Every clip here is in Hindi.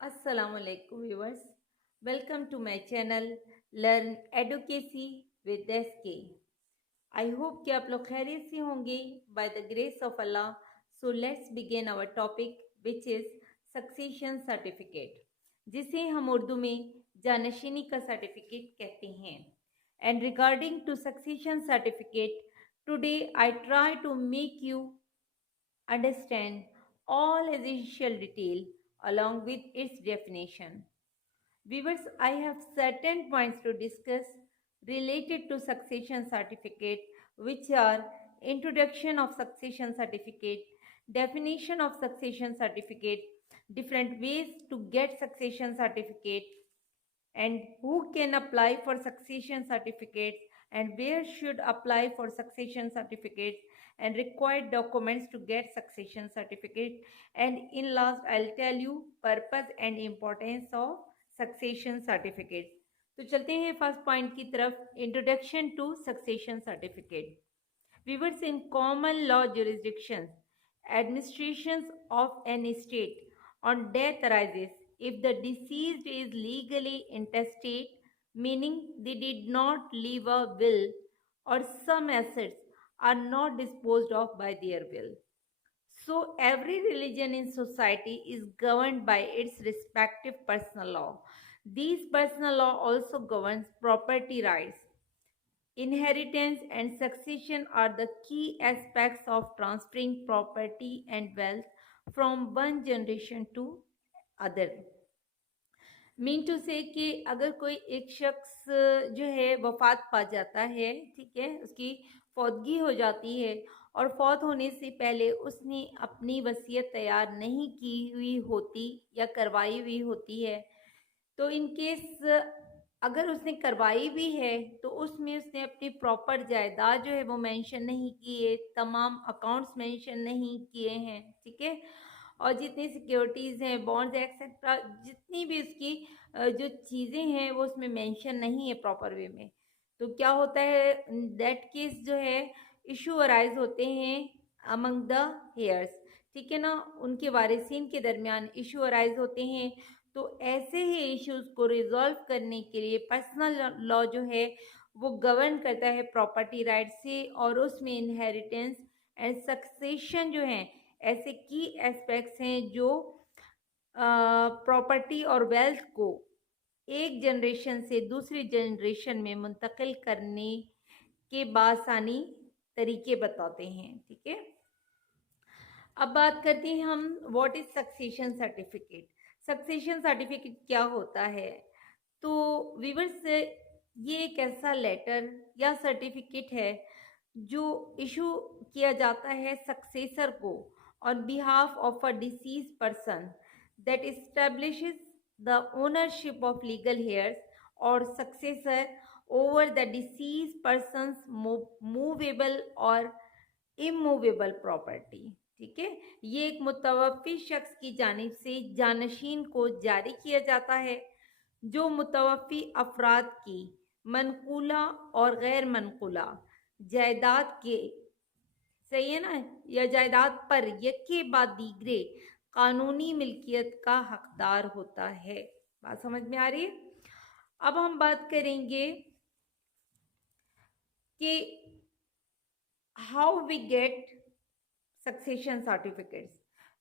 Assalamualaikum viewers. Welcome to my channel Learn Advocacy with SK. I hope कि आप लोग खैरियत से होंगे by the grace of Allah. So let's begin our topic which is succession certificate, जिसे हम उर्दू में जानशीनी का सर्टिफिकेट कहते हैं. And regarding to succession certificate, today I try to make you understand all essential detail along with its definition. Viewers, I have certain points to discuss related to succession certificate, which are introduction of succession certificate, definition of succession certificate, different ways to get succession certificate, and who can apply for succession certificates and where should apply for succession certificates and required documents to get succession certificate, and in last I'll tell you purpose and importance of succession certificate. तो चलते हैं फर्स्ट पॉइंट की तरफ, introduction to succession certificate. Viewers, in common law jurisdictions, administrations of an estate on death arises if the deceased is legally intestate, meaning they did not leave a will or some assets are not disposed of by their will. So every religion in society is governed by its respective personal law. These personal law also governs property rights. Inheritance and succession are the key aspects of transferring property and wealth from one generation to other. Mean to say कि अगर कोई एक शख्स जो है वफात पा जाता है, ठीक है, उसकी फौतगी हो जाती है और फौत होने से पहले उसने अपनी वसीयत तैयार नहीं की हुई होती या करवाई हुई होती है, तो इन केस अगर उसने करवाई भी है तो उसमें उसने अपनी प्रॉपर जायदाद जो है वो मेंशन नहीं की है, तमाम अकाउंट्स मेंशन नहीं किए हैं, ठीक है, और जितनी सिक्योरिटीज़ हैं, बॉन्ड्स एक्सेट्रा, जितनी भी उसकी जो चीज़ें हैं वो उसमें मेंशन नहीं है प्रॉपर वे में, तो क्या होता है, दैट केस जो है इशू अराइज होते हैं अमंग द हेयर्स, ठीक है ना, उनके वारिसीन के दरमियान इशू अराइज होते हैं. तो ऐसे ही इश्यूज को रिजॉल्व करने के लिए पर्सनल लॉ जो है वो गवर्न करता है प्रॉपर्टी राइट से, और उसमें इनहेरिटेंस एंड सक्सेशन जो हैं ऐसे की एस्पेक्ट्स हैं जो प्रॉपर्टी और वेल्थ को एक जनरेशन से दूसरी जनरेशन में मुंतकिल करने के बासानी तरीके बताते हैं, ठीक है. अब बात करते हैं हम what is succession certificate. Succession certificate क्या होता है? तो व्यूअर्स, ये एक ऐसा लेटर या सर्टिफिकेट है जो इशू किया जाता है सक्सेसर को on behalf of a deceased person that establishes the ownership of legal heirs और successor over the deceased persons movable और इमूवेबल प्रॉपर्टी, ठीक है. ये एक मुतवफ़ी शख्स की जानिब से जानशीन को जारी किया जाता है जो मुतवफ़ी अफराद की मनकूला और गैर मनकूला जायदाद के, सही है ना, या जायदाद पर यके बाद दीगरे कानूनी मिल्कियत का हकदार होता है. बात समझ में आ रही है? अब हम बात करेंगे कि how we get succession certificates.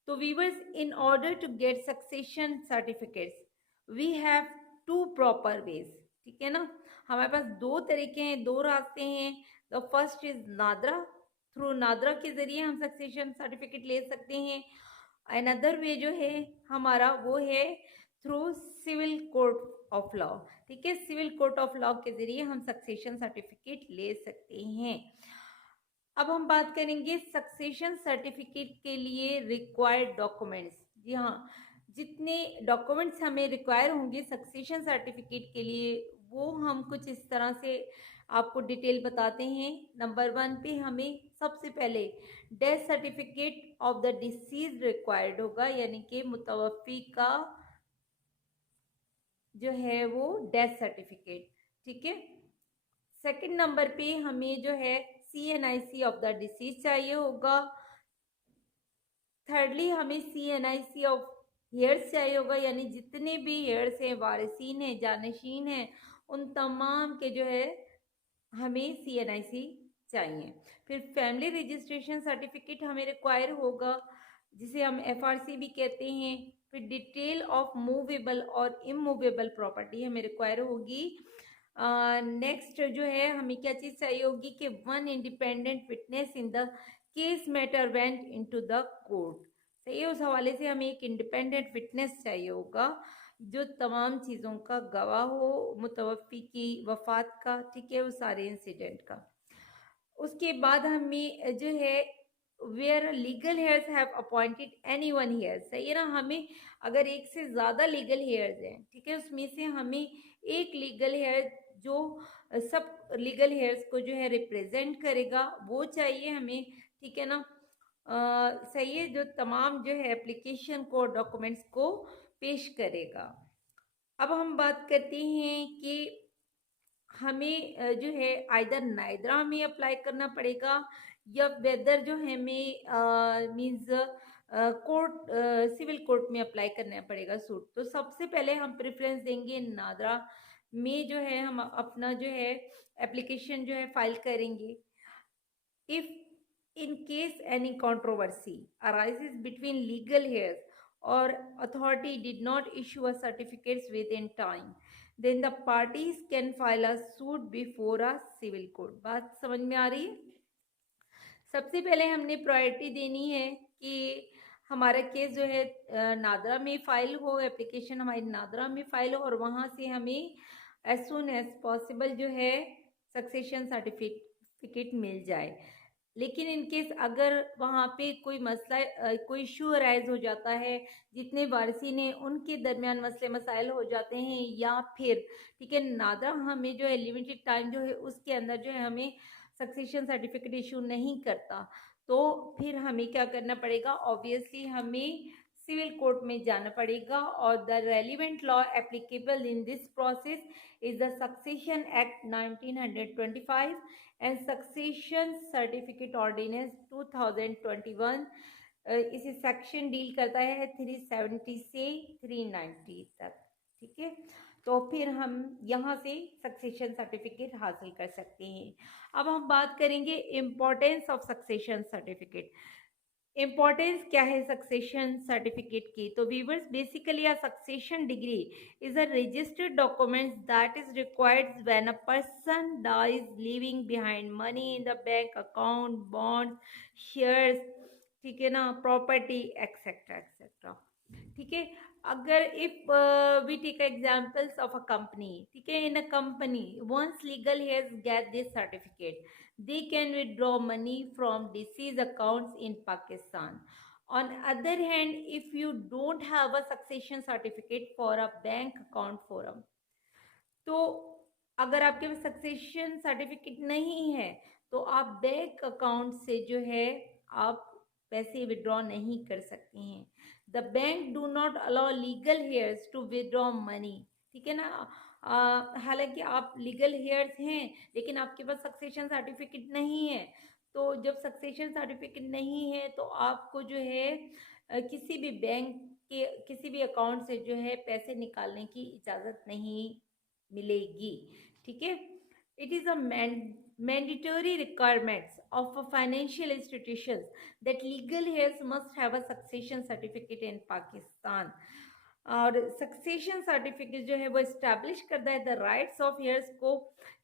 So viewers, in order to get succession certificates we have two proper ways, ठीक है ना, हमारे पास दो तरीके हैं, दो रास्ते हैं. The first is NADRA, through NADRA के जरिए हम सक्सेशन सर्टिफिकेट ले सकते हैं. अनदर वे जो है हमारा वो है through civil court of law, ठीक है, सिविल कोर्ट ऑफ लॉ के जरिए हम सक्सेशन सर्टिफिकेट ले सकते हैं. अब हम बात करेंगे सक्सेशन सर्टिफिकेट के लिए रिक्वायर्ड डॉक्यूमेंट्स. जी हाँ, जितने डॉक्यूमेंट्स हमें रिक्वायर होंगे सक्सेशन सर्टिफिकेट के लिए वो हम कुछ इस तरह से आपको डिटेल बताते हैं. नंबर 1 पे हमें सबसे पहले death certificate of the disease required होगा, यानी कि मुतवफ़ी का जो है वो डेथ सर्टिफिकेट, ठीक है. सेकंड नंबर पे हमें जो है CNIC ऑफ द डिसीज चाहिए होगा. थर्डली हमें CNIC ऑफ हेयर्स चाहिए होगा, यानी जितने भी हेयर्स हैं, वारिसीन हैं, जानशीन हैं, उन तमाम के जो है हमें CNIC चाहिए। फिर फैमिली रजिस्ट्रेशन सर्टिफिकेट हमें रिक्वायर होगा, जिसे हम FRC भी कहते हैं। फिर डिटेल ऑफ मूवेबल और इमूवेबल प्रॉपर्टी हमें रिक्वायर होगी। नेक्स्ट जो है हमें क्या चीज़ चाहिए होगी कि one independent witness in the case matter went into the court. सही है, उस हवाले से हमें एक इंडिपेंडेंट विटनेस चाहिए होगा जो तमाम चीज़ों का गवाह हो, मुतवफ़ी की वफ़ात का, ठीक है, वो सारे इंसिडेंट का। उसके बाद हमें जो है where legal heirs have appointed any one heir, सही है ना, हमें अगर एक से ज़्यादा लीगल हेयर्स हैं, ठीक है, उसमें से हमें एक लीगल हेयर जो सब लीगल हेयर्स को जो है रिप्रेजेंट करेगा वो चाहिए हमें, ठीक है ना। सही है, जो तमाम जो है एप्लीकेशन को, डॉक्यूमेंट्स को पेश करेगा। अब हम बात करते हैं कि हमें जो है आइदर नाइद्रा में अप्लाई करना पड़ेगा या वेदर जो है हमें मीन्स कोर्ट, सिविल कोर्ट में अप्लाई करना पड़ेगा सूट। तो सबसे पहले हम प्रेफरेंस देंगे नादरा में, जो है हम अपना जो है एप्लीकेशन जो है फाइल करेंगे। If in case any controversy arises between legal heirs or authority did not issue a certificates within time, then the parties can file a suit before a civil court। बात समझ में आ रही है? सबसे पहले हमने प्रायोरिटी देनी है कि हमारा केस जो है नादरा में फाइल हो, एप्लीकेशन हमारी नादरा में फाइल हो और वहाँ से हमें एज सुन एज पॉसिबल जो है सक्सेशन सर्टिफिकेट मिल जाए। लेकिन इन केस अगर वहाँ पे कोई मसला, कोई इशू अराइज हो जाता है, जितने वारिसीन हैं उनके दरमियान मसले मसाइल हो जाते हैं, या फिर ठीक है नादरा हमें जो है लिमिटेड टाइम जो है उसके अंदर जो है हमें सक्सेशन सर्टिफिकेट इशू नहीं करता, तो फिर हमें क्या करना पड़ेगा, ऑब्वियसली हमें सिविल कोर्ट में जाना पड़ेगा। और the relevant law applicable in this process is the succession act 1925 and succession certificate ordinance 2021। इसे सेक्शन डील करता है 370 से 390 तक, ठीक है। तो फिर हम यहाँ से सक्सेशन सर्टिफिकेट हासिल कर सकते हैं। अब हम बात करेंगे importance of succession certificate. Importance क्या है सक्सेशन सर्टिफिकेट की? तो viewers, basically a succession degree is a registered document that is required when a person dies leaving behind money in the bank account, bond, shares, ठीक है ना, प्रॉपर्टी एक्सेट्रा एक्सेट्रा, ठीक है। अगर if we take examples of a company, ठीक है, in a company once legal heirs get this certificate, they can withdraw money from deceased accounts in Pakistan. On other hand, if you don't have a succession certificate for a bank account forum, तो अगर आपके पास सक्सेशन सर्टिफिकेट नहीं है तो आप बैंक अकाउंट से जो है आप पैसे विड्रॉ नहीं कर सकते हैं। The bank do not allow legal heirs to withdraw money, ठीक है ना। हालांकि आप लीगल हेयर्स हैं लेकिन आपके पास सक्सेशन सर्टिफिकेट नहीं है, तो जब सक्सेशन सर्टिफिकेट नहीं है तो आपको जो है किसी भी बैंक के किसी भी अकाउंट से जो है पैसे निकालने की इजाज़त नहीं मिलेगी, ठीक है। It is a mandatory requirements of a financial institutions that legal heirs must have a succession certificate in Pakistan। और सक्सेशन सर्टिफिकेट जो है वो इस्टेब्लिश करता है द राइट्स ऑफ हेयर्स को,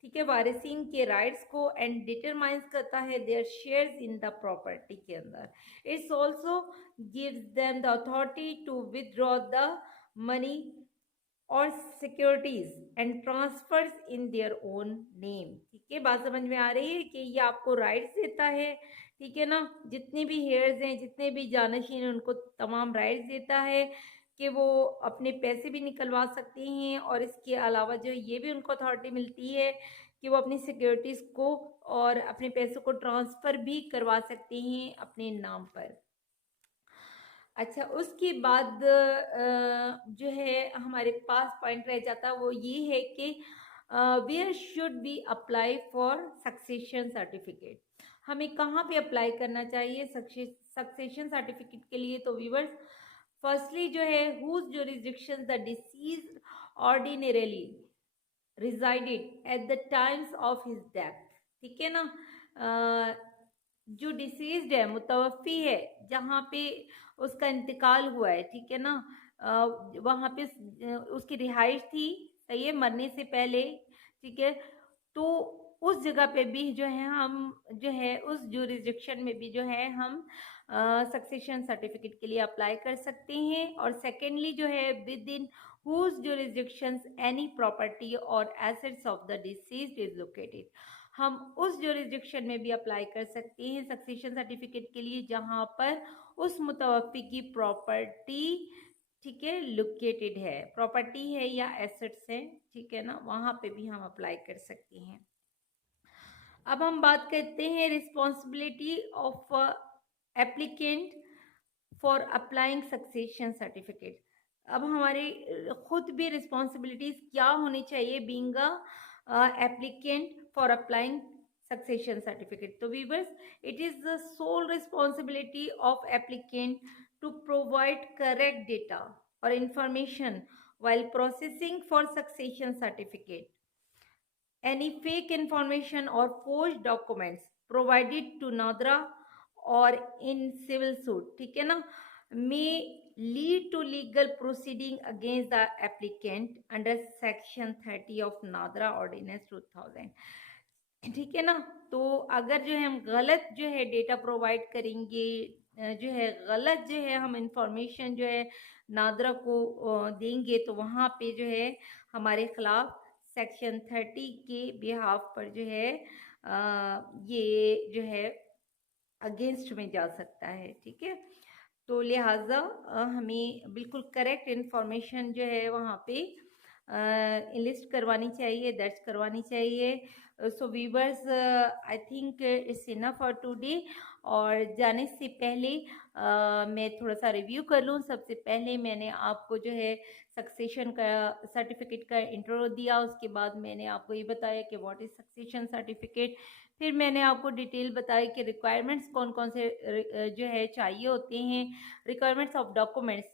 ठीक है, वारिसीन के राइट्स को, एंड डिटरमाइंस करता है their shares in the property के अंदर। It's also gives them the authority to withdraw the money और securities and transfers in their own name, ठीक है। बात समझ में आ रही है कि ये आपको राइट्स देता है, ठीक है ना, जितने भी हेयर्स हैं, जितने भी जानशीन हैं, उनको तमाम राइट्स देता है कि वो अपने पैसे भी निकलवा सकते हैं, और इसके अलावा जो ये भी उनको अथॉरिटी मिलती है कि वो अपनी सिक्योरिटीज़ को और अपने पैसों को ट्रांसफ़र भी करवा सकते हैं अपने नाम पर। अच्छा, उसके बाद जो है हमारे पास पॉइंट रह जाता है वो ये है कि where should be apply for succession certificate, हमें कहाँ पे अप्लाई करना चाहिए सक्सेशन सर्टिफिकेट के लिए? तो व्यूअर्स, फर्स्टली जो है whose jurisdiction the deceased ordinarily resided at the times of his death, ठीक है ना। जो डिसीज्ड है, मुतवफ़ी है, जहाँ पे उसका इंतकाल हुआ है, ठीक है ना, वहाँ पे उसकी रिहाइश थी, सही है, मरने से पहले, ठीक है। तो उस जगह पे भी जो है हम जो है उस जुरिस्डिक्शन में भी जो है हम सक्सेशन सर्टिफिकेट के लिए अप्लाई कर सकते हैं। और सेकेंडली जो है with in whose jurisdictions any property or assets of the deceased is located, हम उस jurisdiction में भी अप्लाई कर सकते हैं सक्सेशन सर्टिफिकेट के लिए जहां पर उस मुतवफ़ी की प्रॉपर्टी, ठीक है, लोकेटेड है, प्रॉपर्टी है या एसेट्स हैं, ठीक है ना, वहां पे भी हम अप्लाई कर सकते हैं। अब हम बात करते हैं responsibility of applicant for applying succession certificate. अब हमारे खुद भी रिस्पॉन्सिबिलिटीज क्या होनी चाहिए being a applicant for applying succession certificate. तो viewers, it is the sole responsibility of applicant to provide correct data और information while processing for succession certificate. Any fake information or forged documents provided to NADRA or in civil suit, ठीक है ना, may lead to legal proceeding against the applicant under section 30 of NADRA ordinance 2000, ठीक है ना। तो अगर जो है हम गलत जो है डेटा प्रोवाइड करेंगे, जो है गलत जो है हम इंफॉर्मेशन जो है नादरा को देंगे, तो वहाँ पे जो है हमारे खिलाफ सेक्शन 30 के बिहाफ पर जो है ये जो है अगेंस्ट में जा सकता है, ठीक है। तो लिहाजा हमें बिल्कुल करेक्ट इंफॉर्मेशन जो है वहाँ पे लिस्ट करवानी चाहिए, दर्ज करवानी चाहिए। So viewers, I think it's enough for today. और जाने से पहले मैं थोड़ा सा रिव्यू कर लूँ। सबसे पहले मैंने आपको जो है सक्सेशन का सर्टिफिकेट का इंट्रो दिया, उसके बाद मैंने आपको ये बताया कि व्हाट इज़ सक्सेशन सर्टिफिकेट। फिर मैंने आपको डिटेल बताई कि रिक्वायरमेंट्स कौन कौन से जो है चाहिए होते हैं, रिक्वायरमेंट्स ऑफ डॉक्यूमेंट्स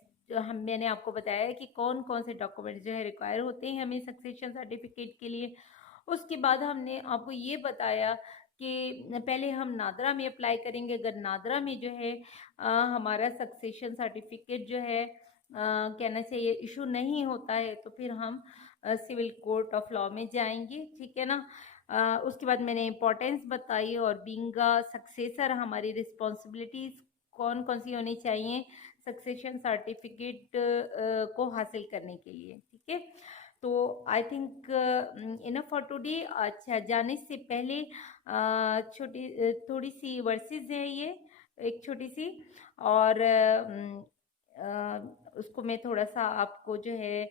मैंने आपको बताया कि कौन कौन से डॉक्यूमेंट्स जो है रिक्वायर होते हैं हमें सक्सेशन सर्टिफिकेट के लिए। उसके बाद हमने आपको ये बताया कि पहले हम नादरा में अप्लाई करेंगे। अगर नादरा में जो है हमारा सक्सेशन सर्टिफिकेट जो है कहना चाहिए इशू नहीं होता है, तो फिर हम सिविल कोर्ट ऑफ लॉ में जाएंगे, ठीक है ना। उसके बाद मैंने इम्पोर्टेंस बताई और बीइंग सक्सेसर हमारी रिस्पॉन्सिबिलिटीज़ कौन कौन सी होनी चाहिए सक्सेशन सर्टिफिकेट को हासिल करने के लिए, ठीक है। तो I think enough for today. अच्छा, जाने से पहले छोटी थोड़ी सी वर्सेस है, ये एक छोटी सी, और उसको मैं थोड़ा सा आपको जो है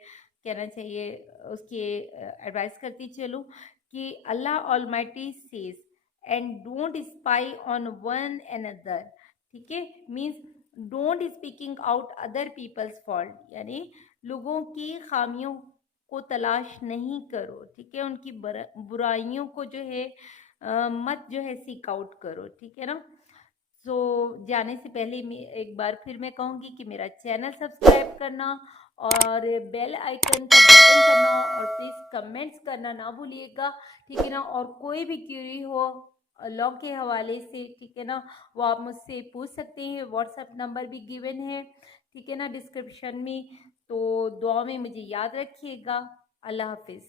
कहना चाहिए उसकी एडवाइस करती चलूँ कि Allah almighty says and don't spy on one another, ठीक है, means don't speaking out other people's fault, यानी लोगों की खामियों को तलाश नहीं करो, ठीक है, उनकी बुराइयों को जो है मत जो है सीक आउट करो, ठीक है ना। सो जाने से पहले मैं एक बार फिर मैं कहूँगी कि मेरा चैनल सब्सक्राइब करना और बेल आइकन का बटन करना और प्लीज़ कमेंट्स करना ना भूलिएगा, ठीक है ना। और कोई भी क्यूरी हो लॉ के हवाले से, ठीक है ना, वो आप मुझसे पूछ सकते हैं। व्हाट्सएप नंबर भी गिवन है, ठीक है ना, डिस्क्रिप्शन में। तो दुआ में मुझे याद रखिएगा। अल्लाह हाफिज़।